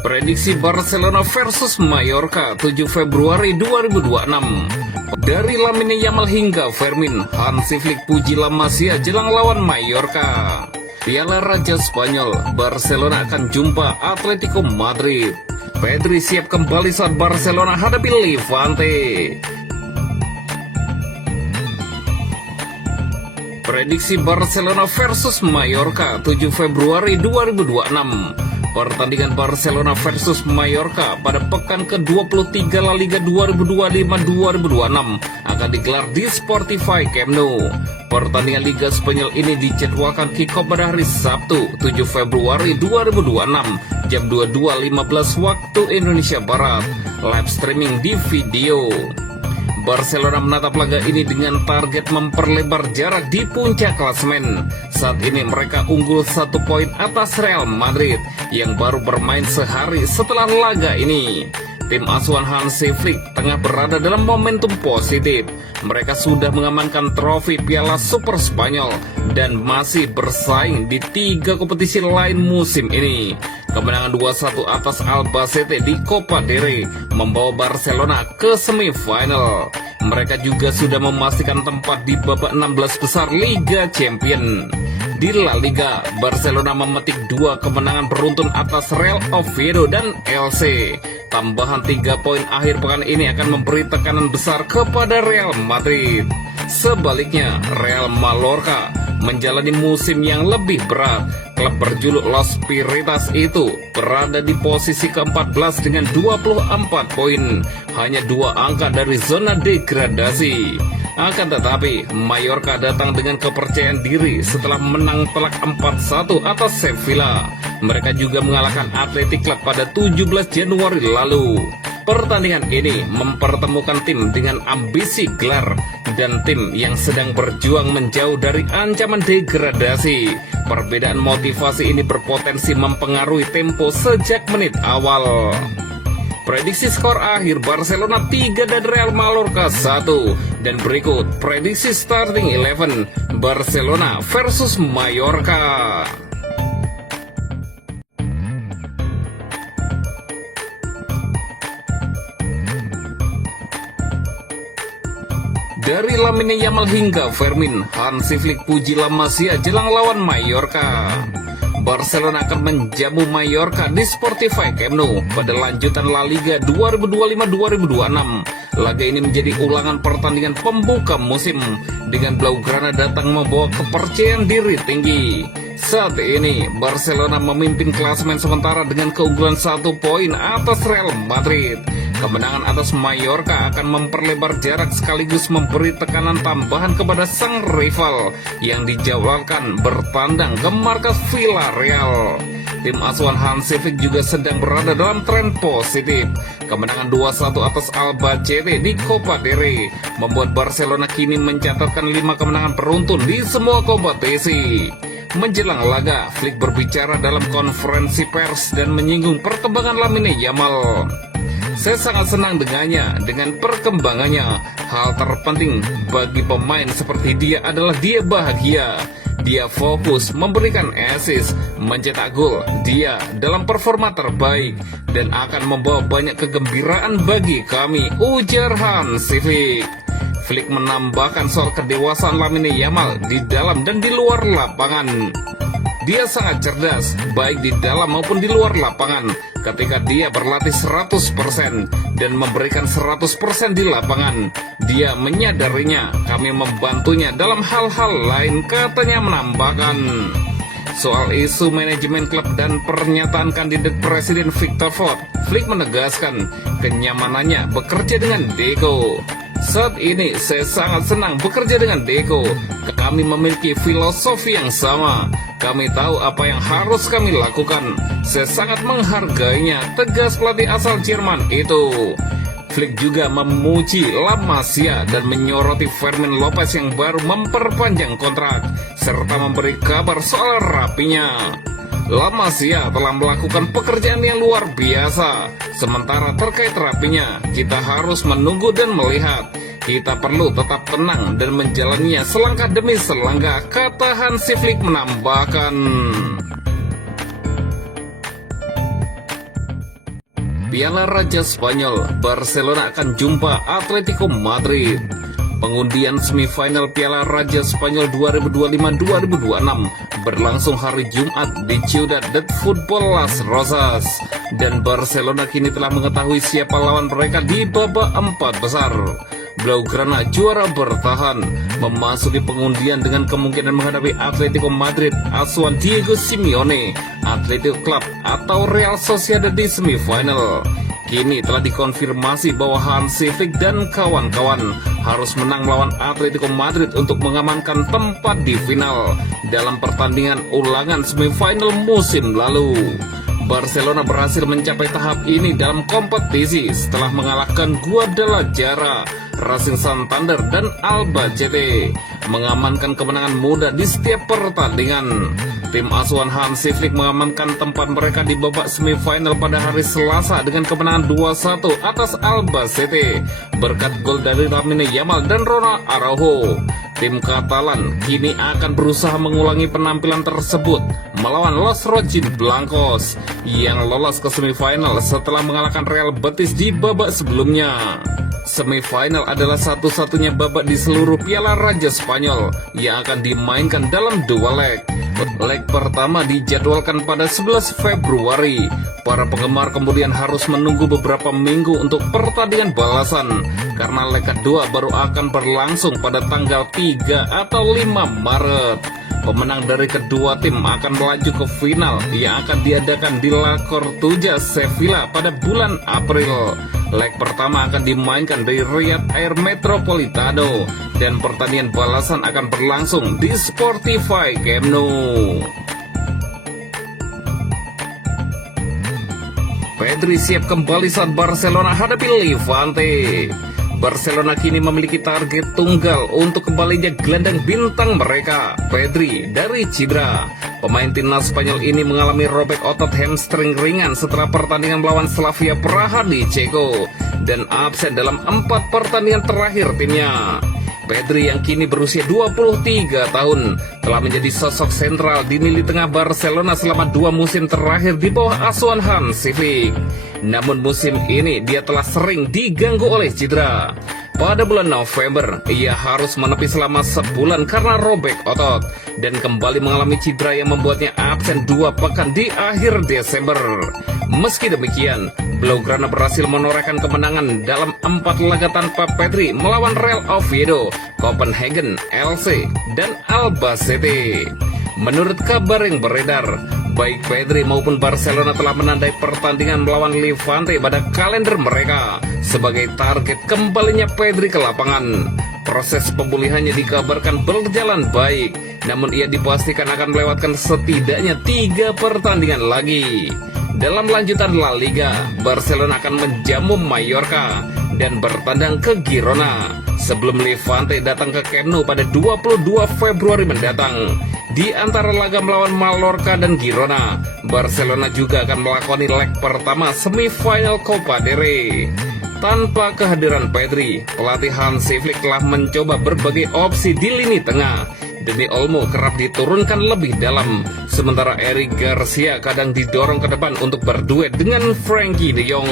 Prediksi Barcelona versus Mallorca 7 Februari 2026. Dari Lamine Yamal hingga Fermin, Hansi Flick puji La Masia jelang lawan Mallorca. Piala Raja Spanyol, Barcelona akan jumpa Atletico Madrid. Pedri siap kembali saat Barcelona hadapi Levante. Prediksi Barcelona versus Mallorca 7 Februari 2026. Pertandingan Barcelona versus Mallorca pada pekan ke-23 La Liga 2025-2026 akan digelar di Spotify Camp Nou. Pertandingan Liga Spanyol ini dijadwalkan kick-off pada hari Sabtu 7 Februari 2026 jam 22.15 waktu Indonesia Barat. Live streaming di video. Barcelona menatap laga ini dengan target memperlebar jarak di puncak klasemen. Saat ini mereka unggul 1 poin atas Real Madrid yang baru bermain sehari setelah laga ini. Tim asuhan Hansi Flick tengah berada dalam momentum positif. Mereka sudah mengamankan trofi Piala Super Spanyol dan masih bersaing di 3 kompetisi lain musim ini. Kemenangan 2-1 atas Albacete di Copa del Rey membawa Barcelona ke semifinal. Mereka juga sudah memastikan tempat di babak 16 besar Liga Champions. Di La Liga, Barcelona memetik 2 kemenangan beruntun atas Real Oviedo dan LC. Tambahan 3 poin akhir pekan ini akan memberi tekanan besar kepada Real Madrid. Sebaliknya, Real Mallorca menjalani musim yang lebih berat. Klub berjuluk Los Piratas itu berada di posisi ke-14 dengan 24 poin, hanya 2 angka dari zona degradasi. Akan tetapi, Mallorca datang dengan kepercayaan diri setelah menang telak 4-1 atas Sevilla. Mereka juga mengalahkan Athletic Club pada 17 Januari lalu. Pertandingan ini mempertemukan tim dengan ambisi gelar dan tim yang sedang berjuang menjauh dari ancaman degradasi. Perbedaan motivasi ini berpotensi mempengaruhi tempo sejak menit awal. Prediksi skor akhir Barcelona 3 dan Real Mallorca 1. Dan berikut prediksi starting 11 Barcelona versus Mallorca. Dari Lamine Yamal hingga Fermin, Hansi Flick puji La Masia jelang lawan Mallorca. Barcelona akan menjamu Mallorca di Spotify Camp Nou pada lanjutan La Liga 2025-2026. Laga ini menjadi ulangan pertandingan pembuka musim, dengan Blaugrana datang membawa kepercayaan diri tinggi. Saat ini, Barcelona memimpin klasemen sementara dengan keunggulan 1 poin atas Real Madrid. Kemenangan atas Mallorca akan memperlebar jarak sekaligus memberi tekanan tambahan kepada sang rival yang dijadwalkan bertandang ke markas Villarreal. Tim asuhan Hansi Flick juga sedang berada dalam tren positif. Kemenangan 2-1 atas Albacete di Copa del Rey membuat Barcelona kini mencatatkan 5 kemenangan beruntun di semua kompetisi. Menjelang laga, Flick berbicara dalam konferensi pers dan menyinggung perkembangan Lamine Yamal. Saya sangat senang dengannya, dengan perkembangannya. Hal terpenting bagi pemain seperti dia adalah dia bahagia. Dia fokus memberikan assist, mencetak gol. Dia dalam performa terbaik dan akan membawa banyak kegembiraan bagi kami, ujar Hansi Flick. Flick menambahkan soal kedewasaan Lamine Yamal di dalam dan di luar lapangan. Dia sangat cerdas, baik di dalam maupun di luar lapangan. Ketika dia berlatih 100% dan memberikan 100% di lapangan, dia menyadarinya. Kami membantunya dalam hal-hal lain, katanya menambahkan. Soal isu manajemen klub dan pernyataan kandidat Presiden Victor Fort, Flick menegaskan kenyamanannya bekerja dengan Deco. Saat ini saya sangat senang bekerja dengan Deco. Kami memiliki filosofi yang sama. Kami tahu apa yang harus kami lakukan. Saya sangat menghargainya, tegas pelatih asal Jerman itu. Flick juga memuji La Masia dan menyoroti Fermin Lopez yang baru memperpanjang kontrak, serta memberi kabar soal rapinya. La Masia telah melakukan pekerjaan yang luar biasa. Sementara terkait rapinya, kita harus menunggu dan melihat. Kita perlu tetap tenang dan menjalaninya selangkah demi selangkah, kata Hansi Flick menambahkan. Piala Raja Spanyol, Barcelona akan jumpa Atletico Madrid. Pengundian semifinal Piala Raja Spanyol 2025-2026 berlangsung hari Jumat di Ciudad de Fútbol Las Rozas, dan Barcelona kini telah mengetahui siapa lawan mereka di babak 4 besar. Blaugrana juara bertahan memasuki pengundian dengan kemungkinan menghadapi Atletico Madrid asuhan Diego Simeone, Atletico Club atau Real Sociedad di semifinal. Kini telah dikonfirmasi bahwa Hansi Flick dan kawan-kawan harus menang melawan Atletico Madrid untuk mengamankan tempat di final dalam pertandingan ulangan semifinal musim lalu. Barcelona berhasil mencapai tahap ini dalam kompetisi setelah mengalahkan Guadalajara, Racing Santander, dan Albacete, mengamankan kemenangan mudah di setiap pertandingan. Tim asuhan Hansi Flick mengamankan tempat mereka di babak semifinal pada hari Selasa dengan kemenangan 2-1 atas Albacete berkat gol dari Lamine Yamal dan Ronald Araujo. Tim Katalan kini akan berusaha mengulangi penampilan tersebut melawan Los Rojiblancos yang lolos ke semifinal setelah mengalahkan Real Betis di babak sebelumnya. Semifinal adalah satu-satunya babak di seluruh Piala Raja Spanyol yang akan dimainkan dalam 2 leg. Leg pertama dijadwalkan pada 11 Februari. Para penggemar kemudian harus menunggu beberapa minggu untuk pertandingan balasan, karena leg kedua baru akan berlangsung pada tanggal 3 atau 5 Maret. Pemenang dari kedua tim akan melaju ke final yang akan diadakan di La Cortuja, Sevilla pada bulan April. Leg pertama akan dimainkan di Riyadh Air Metropolitano dan pertandingan balasan akan berlangsung di Spotify Camp Nou. Pedri siap kembali saat Barcelona hadapi Levante. Barcelona kini memiliki target tunggal untuk kembalinya gelandang bintang mereka, Pedri, dari cedera. Pemain timnas Spanyol ini mengalami robek otot hamstring ringan setelah pertandingan melawan Slavia Praha di Ceko dan absen dalam 4 pertandingan terakhir timnya. Pedri yang kini berusia 23 tahun telah menjadi sosok sentral di lini tengah Barcelona selama 2 musim terakhir di bawah asuhan Hansi Flick. Namun musim ini dia telah sering diganggu oleh cedera. Pada bulan November, ia harus menepi selama sebulan karena robek otot dan kembali mengalami cedera yang membuatnya absen 2 pekan di akhir Desember. Meski demikian, Blaugrana berhasil menorehkan kemenangan dalam 4 laga tanpa Pedri melawan Real Oviedo, Copenhagen, LC, dan Albacete. Menurut kabar yang beredar, baik Pedri maupun Barcelona telah menandai pertandingan melawan Levante pada kalender mereka sebagai target kembalinya Pedri ke lapangan. Proses pemulihannya dikabarkan berjalan baik, namun ia dipastikan akan melewatkan setidaknya 3 pertandingan lagi. Dalam lanjutan La Liga, Barcelona akan menjamu Mallorca dan bertandang ke Girona sebelum Levante datang ke Camp Nou pada 22 Februari mendatang. Di antara laga melawan Mallorca dan Girona, Barcelona juga akan melakoni leg pertama semifinal Copa del Rey. Tanpa kehadiran Pedri, pelatih Hansi Flick telah mencoba berbagai opsi di lini tengah. Dani Olmo kerap diturunkan lebih dalam, sementara Eric Garcia kadang didorong ke depan untuk berduet dengan Frankie de Jong.